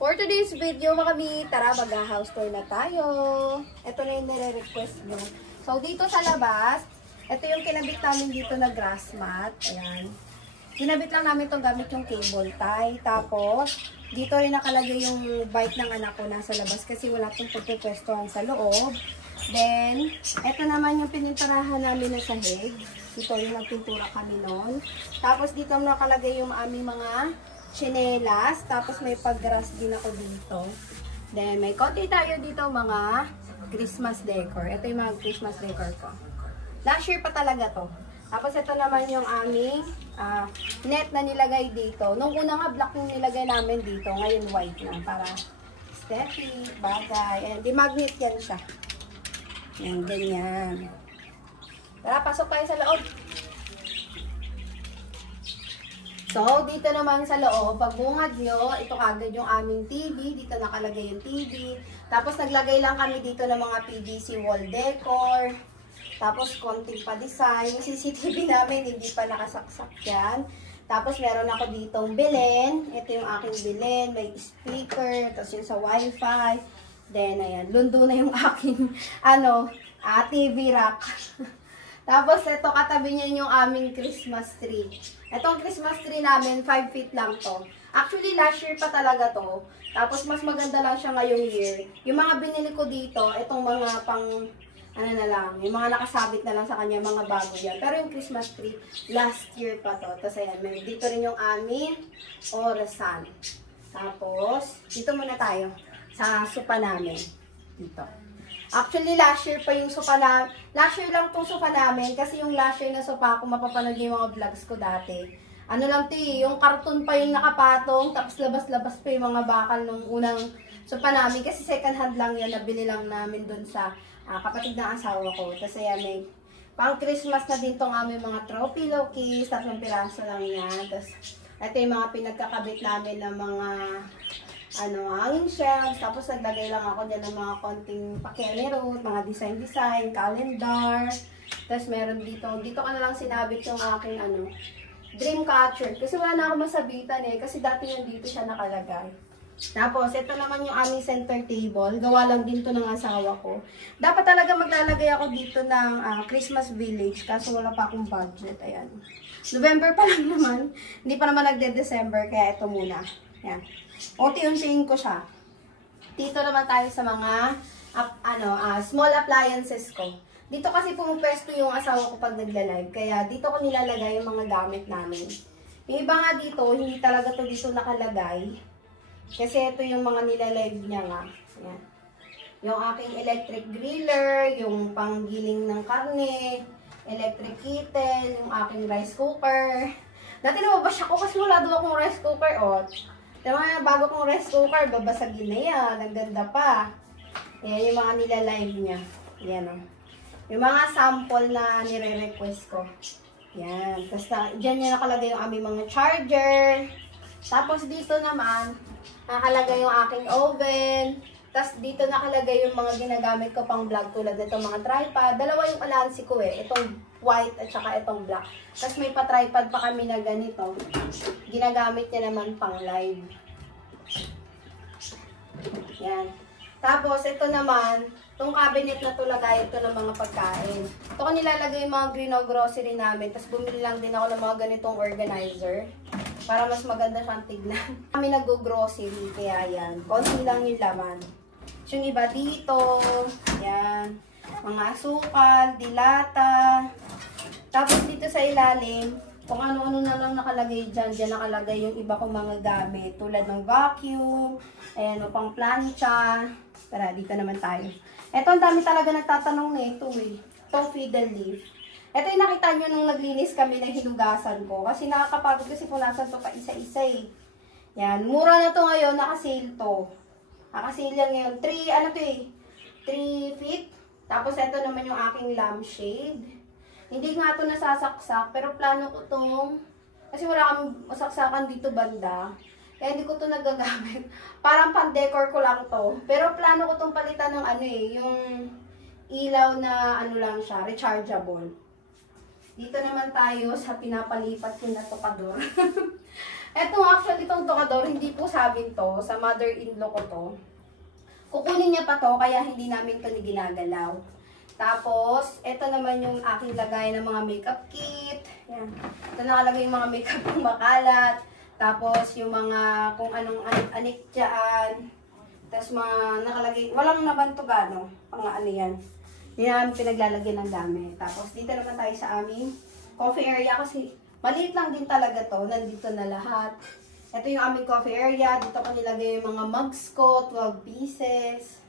For today's video mga kami, tara mag-house tour na tayo. Ito na yung nire-request nyo. So dito sa labas, ito yung kinabit namin dito na grass mat. Ayan. Kinabit lang namin itong gamit yung cable tie. Tapos, dito rin nakalagay yung bike ng anak ko nasa labas kasi wala itong pagpupwestohan sa loob. Then, ito naman yung pininturahan namin na sahig. Dito yung nagpintura kami noon. Tapos dito nakalagay yung aming mga chinelas. Tapos may pag-grass din ako dito. Then, may konti tayo dito mga Christmas decor. Ito yung mga Christmas decor ko. Last year pa talaga to. Tapos ito naman yung aming net na nilagay dito. Nung una nga black yung nilagay namin dito. Ngayon white na para aesthetic, bagay. And di magnet yan siya. Yan, ganyan. Tara, pasok tayo sa loob. So, dito naman sa loob, pag bungad nyo, ito kagad yung aming TV. Dito nakalagay yung TV. Tapos naglagay lang kami dito ng mga PVC wall decor. Tapos konting pa-design. Yung CCTV namin, hindi pa nakasaksak yan. Tapos meron ako ditong bilhin. Ito yung aking bilhin. May speaker. Tapos yung sa wifi. Then, ayan. Lundo na yung aking, TV rack. Tapos, ito katabi niya yung aming Christmas tree. Itong Christmas tree namin, 5 feet lang to. Actually, last year pa talaga to. Tapos, mas maganda lang siya ngayong year. Yung mga binili ko dito, itong mga yung mga nakasabit na lang sa kanya, mga bago yan. Pero yung Christmas tree, last year pa to. Tapos ayan, dito rin yung aming orasan. Tapos, dito muna tayo sa sopa namin. Dito. Actually, last year pa yung sopa na, last year lang itong sopa namin. Kasi yung last year na sopa, kung mapapanood yung mga vlogs ko dati. Ano lang yung karton pa yung nakapatong, tapos labas-labas pa yung mga bakal nung unang sopa namin. Kasi second hand lang yan, nabili lang namin dun sa kapatid ng asawa ko. Tapos ayan, may pang Christmas na din tong aming mga throw pillowcase. 3 piraso lang yan. Tapos ito yung mga pinagkakabit namin ng mga hanging shelves. Tapos naglagay lang ako dyan ng mga konting pakialerot, mga design, calendar. Tapos meron dito ko na lang sinabit yung aking dream catcher. Kasi wala na ako masabitan kasi dati yan dito siya nakalagay. Tapos, ito naman yung aming center table. Gawa lang din to ng asawa ko. Dapat talaga maglalagay ako dito ng Christmas village. Kaso wala pa akong budget. Ayan. November pa lang naman. Hindi pa naman nagde-December. Kaya ito muna. Ayan. Unti-untiin ko siya. Dito naman tayo sa mga small appliances ko. Dito kasi pumupwesto yung asawa ko pag nagla-live. Kaya dito ko nilalagay yung mga gamit namin. Yung iba nga dito, hindi talaga to dito nakalagay. Kasi ito yung mga nilalive niya nga. Ayan. Yung aking electric griller, yung panggiling ng karne, electric kettle, yung aking rice cooker. Dati nababash ako kasi wala doon akong rice cooker. Diba, bago kong rice cooker, babasagin na yan. Ang ganda pa. Ayan yung mga nilalive niya. Ayan yung mga sample na nire-request ko. Ayan. Tapos dyan yung nakalagay yung aming mga charger. Tapos dito naman, nakalagay yung aking oven. Tapos dito nakalagay yung mga ginagamit ko pang vlog tulad nito mga tripod. Dalawa yung alansi ko Itong white at saka itong black. Tapos may pa-tripod pa kami na ganito. Ginagamit niya naman pang live. Yan. Tapos ito naman, itong cabinet na to lagay ito ng mga pagkain. Ito ko nilalagay yung mga Grino grocery namin. Tapos bumili lang din ako ng mga ganitong organizer. Para mas maganda siyang tignan. Kami nag-grocery, kaya yan. Konti lang yung laman. Yung iba dito, yan. Mga asukal, dilata. Tapos dito sa ilalim, kung ano-ano na lang nakalagay dyan. Dyan nakalagay yung iba kong mga gamit. Tulad ng vacuum, ayan, pang plancha. Tara, dito naman tayo. Ito, ang dami talaga nagtatanong nito Itong fiddle leaf. Ito yung nakita nyo nung naglinis kami ng hinugasan ko. Kasi nakakapagod kasi kung nasan to pa isa-isa Yan. Mura na to ngayon. Nakasale to. Nakasale yan ngayon. 3 feet. Tapos ito naman yung aking lampshade. Hindi nga to nasasaksak. Pero plano ko tong kasi wala kami masaksakan dito banda. Kaya hindi ko to nagagamit. Parang pan-decor ko lang to. Pero plano ko tong palitan ng yung ilaw na lang siya. Rechargeable. Dito naman tayo sa pinapalipat ko na tokador. Eto actually itong tokador, hindi po sa amin to, sa mother-in-law ko to. Kukunin niya pa to, kaya hindi namin to ginagalaw. Tapos, ito naman yung aking lagay ng mga makeup kit. Yan. Ito nakalagay yung mga makeup kong makalat. Tapos, yung mga kung anong anik dyan. Tapos, mga nakalagay, walang naman to gano, pang ano yan. Hindi namin pinaglalagay ng dami. Tapos, dito naman tayo sa aming coffee area kasi maliit lang din talaga to. Nandito na lahat. Ito yung aming coffee area. Dito ko nilagay yung mga mugs ko, 12 pieces.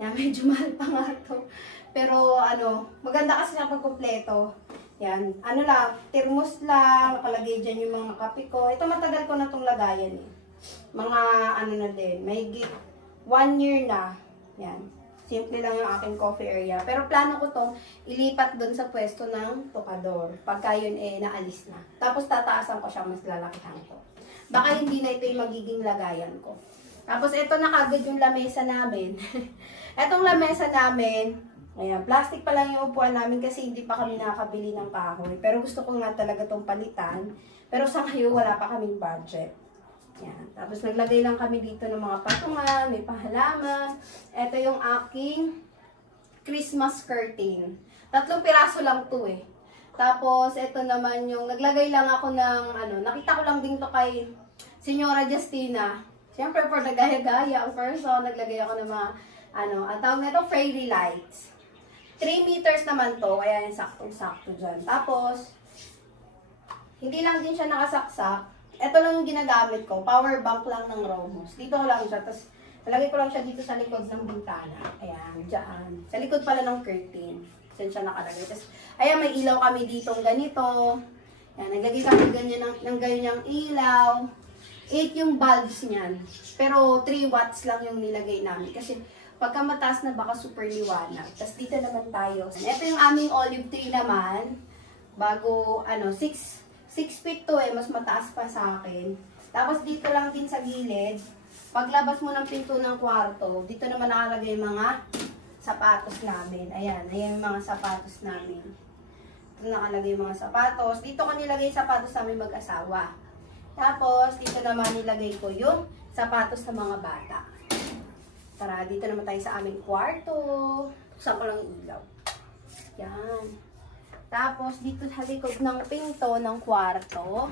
Yan, medyo mahal pa nga to. Pero ano, maganda kasi siya pag kumpleto. Yan, ano lang, thermos lang, nakalagay dyan yung mga kape ko. Ito matagal ko na itong lagayan eh. Mga ano na din, may 1 year na. Yan, simple lang yung aking coffee area. Pero plano ko tong ilipat dun sa pwesto ng tokador. Pagka yun eh, naalis na. Tapos tataasan ko siya, mas lalakihan ko. Baka hindi na ito yung magiging lagayan ko. Tapos ito na kagad yung lamesa namin. Etong lamesa namin, ayan, plastic pa lang yung upuan namin kasi hindi pa kami nakakabili ng kahoy. Pero gusto ko nga talaga itong palitan. Pero sa ngayon, wala pa kaming budget. Ayan. Tapos naglagay lang kami dito ng mga patungan, may pahalaman. Ito yung aking Christmas curtain. 3 piraso lang to eh. Tapos, ito naman yung, naglagay lang ako ng, ano, nakita ko lang din to kay Senyora Justina. Siyempre, for nagaya-gaya ang person, naglagay ako ng mga, ano, ang tawag na ito, fairy lights. 3 meters naman to, kaya yung saktong-sakto dyan. Tapos, hindi lang din siya nakasaksak. Ito lang yung ginagamit ko, power bank lang ng Romos. Dito lang siya, tapos, nalagay ko lang siya dito sa likod ng bintana. Ayan, dyan. Sa likod pala ng curtain. Saan siya nakalagay. Tapos, ayan, may ilaw kami dito ganito. Ayan, naglagay kami ganyan ng ganyang ilaw. 8 yung bulbs niyan. Pero 3 watts lang yung nilagay namin. Kasi pagka mataas na baka super liwanag. Tapos dito naman tayo. Ito yung aming olive tree naman. Bago, ano, 6 feet to eh. Mas mataas pa sa akin. Tapos dito lang din sa gilid. Paglabas mo ng pinto ng kwarto, dito naman nakalagay mga sapatos namin. Ayan, ayan yung mga sapatos namin. Dito nakalagay yung mga sapatos. Dito ko nilagay yung sapatos namin mag-asawa. Tapos, dito naman nilagay ko yung sapatos ng mga bata. Tara, dito naman tayo sa aming kwarto. Buksan ko lang yung ilaw. Yan. Tapos, dito sa likod ng pinto ng kwarto,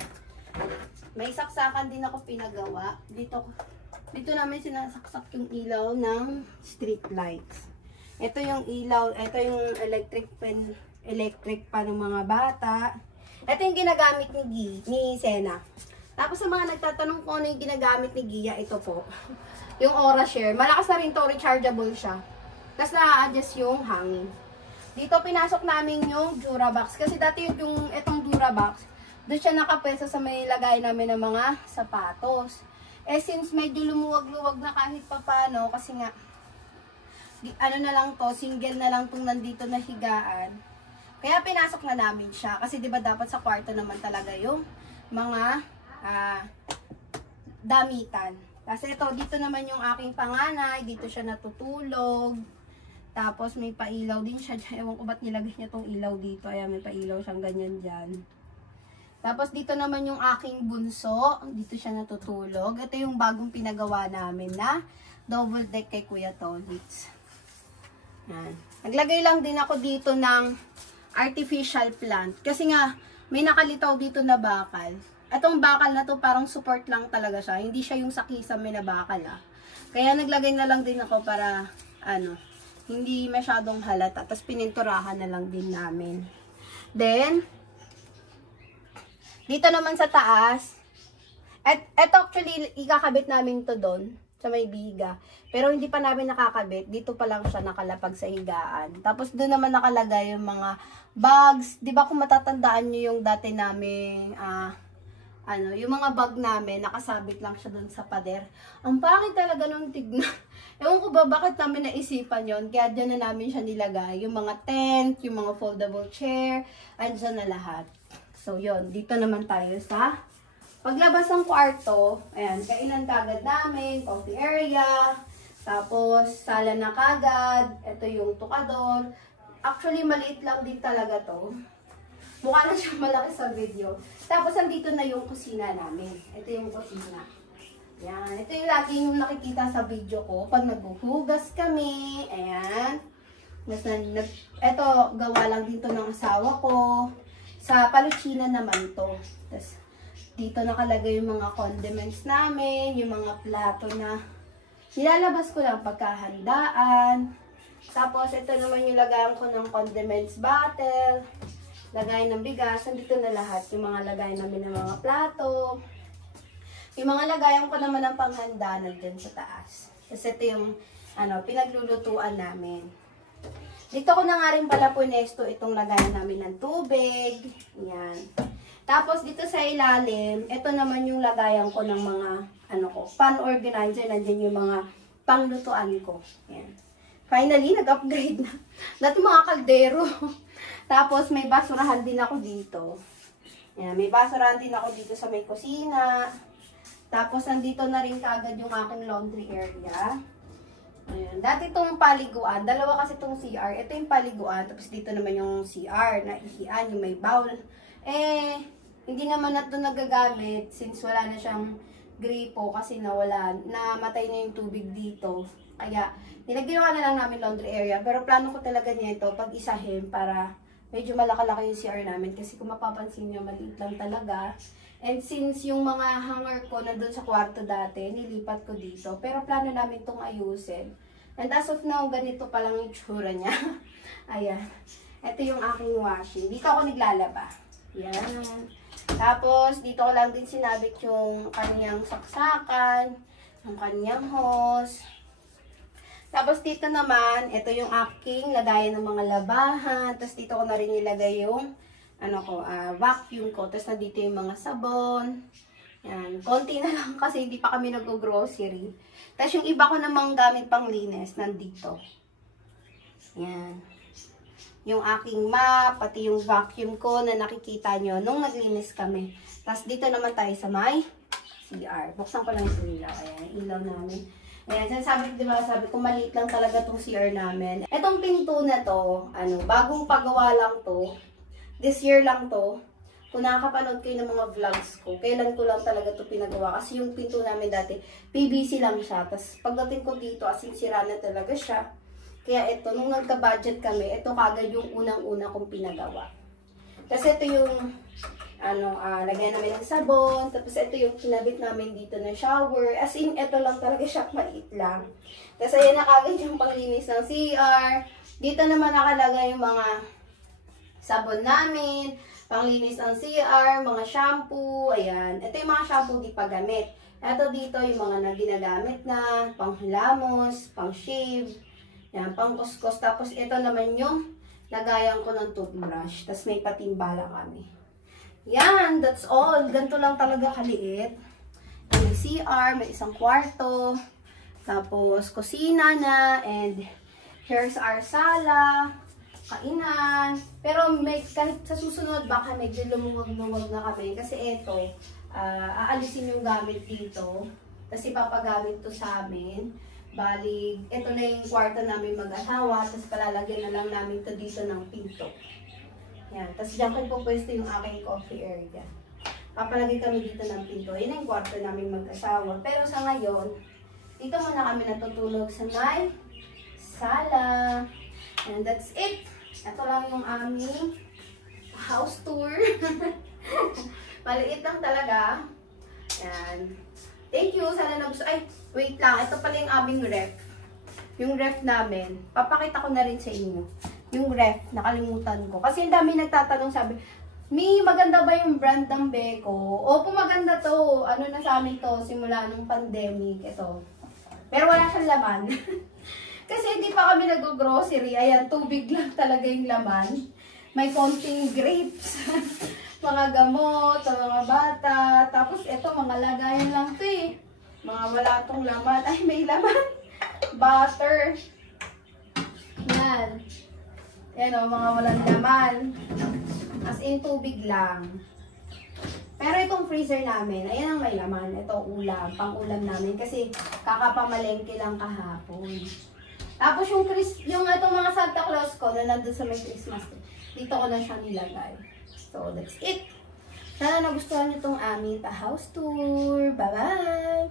may saksakan din ako pinagawa. Dito namin sinasaksak yung ilaw ng street lights. Ito yung ilaw, ito yung electric pa ng mga bata. Ito yung ginagamit ni Sena. Tapos sa mga nagtatanong kung ano yung ginagamit ni Gia, ito po. Yung Aura Share. Malakas na rin to, rechargeable siya. Tapos na-adjust yung hangin. Dito pinasok namin yung Durabox. Kasi dati yung itong Durabox, doon siya nakapwesto sa may lagay namin ng mga sapatos. Eh since medyo lumuwag-luwag na kahit papano, kasi nga, ano na lang to, single na lang itong nandito na higaan. Kaya pinasok na namin siya. Kasi diba dapat sa kwarto naman talaga yung mga damitan. Kasi ito, dito naman yung aking panganay. Dito siya natutulog. Tapos may pailaw din siya. Ewan ko ba't nilagay niya tong ilaw dito. Ayan, may pailaw siyang ganyan dyan. Tapos dito naman yung aking bunso. Dito siya natutulog. Ito yung bagong pinagawa namin na double deck kay Kuya Tolitz. Yan. Naglagay lang din ako dito ng artificial plant. Kasi nga, may nakalitaw dito na bakal. Itong bakal na to parang support lang talaga siya. Hindi siya yung sa kisame na bakal ah. Kaya naglagay na lang din ako para ano, hindi masyadong halata. Tapos pininturahan na lang din namin. Then, dito naman sa taas, eto actually ikakabit namin to doon sa may biga. Pero hindi pa namin nakakabit. Dito pa lang siya nakalapag sa higaan. Tapos doon naman nakalagay yung mga bags. Di ba kung matatandaan nyo yung dati namin, yung mga bag namin, nakasabit lang siya doon sa pader. Ang pangit talaga nung tignan. Ewan ko ba bakit namin naisipan yon. Kaya dyan na namin siya nilagay. Yung mga tent, yung mga foldable chair, andyan na lahat. So yon, dito naman tayo sa paglabas ng kwarto. Ayan, kainan kagad namin, coffee area, tapos sala na kagad. Ito yung tukador. Actually, maliit lang din talaga to. Mukha na siyang malaki sa video. Tapos, andito na yung kusina namin. Ito yung kusina. Yan. Ito yung lagi yung nakikita sa video ko. Pag naghuhugas kami. Ayan. Ito, gawa lang dito ng asawa ko. Sa Paluchina naman to. Tapos, dito nakalagay yung mga condiments namin. Yung mga plato na nilalabas ko lang pagkahandaan. Tapos, ito naman yung lagayan ko ng condiments bottle. Lagay ng bigas. Nandito na lahat. Yung mga lagay namin ng mga plato. Yung mga lagayan ko naman ng panghanda nandun sa taas. Kasi ito yung pinaglulutuan namin. Dito ko na nga rin pala punesto itong lagayan namin ng tubig. Yan. Tapos, dito sa ilalim, ito naman yung lagayan ko ng mga pan organizer. Nandyan yung mga panglutuan ko. Yan. Finally, nag-upgrade na. Dati mga kaldero. Tapos, may basurahan din ako dito. Yan, may basurahan din ako dito sa may kusina. Tapos, nandito na rin kaagad yung aking laundry area. Ayan. Dati itong paliguan. Dalawa kasi itong CR. Ito yung paliguan. Tapos, dito naman yung CR na ihian, yung may bowl. Hindi naman na ito nagagamit since wala na siyang gripo kasi namatay na yung tubig dito. Kaya, nilagyan na lang namin laundry area. Pero plano ko talaga niya ito pag isahin para medyo malaki-laki yung CR namin. Kasi kung mapapansin nyo, maliit lang talaga. And since yung mga hanger ko nandun sa kwarto dati, nilipat ko dito. Pero plano namin itong ayusin. And as of now, ganito pa lang yung tsura niya. Ayan. Ito yung aking washing. Dito ako naglalaba. Yan. Tapos, dito ko lang din sinabit yung kanyang saksakan, yung kanyang hose. Tapos dito naman, ito yung aking lagayan ng mga labahan. Tapos dito ko na rin nilagay yung vacuum ko. Tapos nandito yung mga sabon. Yan. Konti na lang kasi hindi pa kami nag-grocery. Tapos yung iba ko namang gamit pang linis, nandito. Yan. Yung aking map, pati yung vacuum ko na nakikita nyo nung naglinis kami. Tapos dito naman tayo sa may CR. Buksan ko lang yung ilaw. Ayan, ilaw namin. Ayan, sabi ko maliit lang talaga itong CR namin. Itong pinto na to, bagong pagawa lang to. This year lang to. Kung nakakapanood kayo ng mga vlogs ko, kailan ko lang talaga to pinagawa. Kasi yung pinto namin dati, PVC lang siya. Tapos pagdating ko dito, asin sira na talaga siya. Kaya ito, nung nagka-budget kami, ito kagad yung unang-una kong pinagawa. Kasi ito yung lagyan namin ng sabon. Tapos ito yung kinabit namin dito na shower. As in, ito lang talaga siya, maliit lang. Tapos ayan na kagad yung panglinis ng CR. Dito naman nakalagay yung mga sabon namin, panglinis ng CR, mga shampoo, ayan. Ito yung mga shampoo di pa gamit. Ito dito yung mga na ginagamit na, panghilamos, pang shave, yan, pang kuskus. Tapos ito naman yung lagayan ko ng toothbrush. Tapos may patimbala kami. Yan, that's all. Ganito lang talaga kaliit. May CR, may isang kwarto. Tapos, kusina na. And here's our sala. Kainan. Pero kahit sa susunod, baka medyo lumuwag-luwag na kami. Kasi ito, aalisin yung gamit dito. Tapos ipapagamit to sa amin. Bali, ito na yung kwarto namin mag-asawa. Tapos palalagyan na lang namin to dito ng pinto. Yan. Tapos dyan ko pupwesto yung aking coffee area. Papalagay kami dito ng pinto. Yan yung kwarto namin mag-asawa. Pero sa ngayon, dito muna kami natutulog sa may sala. And that's it. Ito lang yung aming house tour. Maliit lang talaga. Yan. Thank you. Sana nagustuhan. Ay, wait lang. Ito pala yung aming ref. Yung ref namin. Papakita ko na rin sa inyo. Yung ref, nakalimutan ko. Kasi ang dami nagtatanong, sabi, Mi, maganda ba yung brand ng Beko? Opo, maganda to. Ano na sa amin to, simula nung pandemic. Ito. Pero wala siyang laman. Kasi hindi pa kami nag-grocery. Ayan, tubig lang talaga yung laman. May konting grapes. Mga gamot, mga bata. Tapos ito, mga lagayan lang to eh. Mga wala tong laman. Ay, may laman. Butter. Yan. Yan o, mga walang laman. As in, tubig lang. Pero itong freezer namin, ayan ang may laman. Ito, ulam. Pang-ulam namin. Kasi kakapamalengke lang kahapon. Tapos yung itong mga Santa Claus ko na nandun sa may Christmas, dito ko na siya nilagay. So, that's it. Sana nagustuhan nyo itong aming pa-house tour. Bye-bye!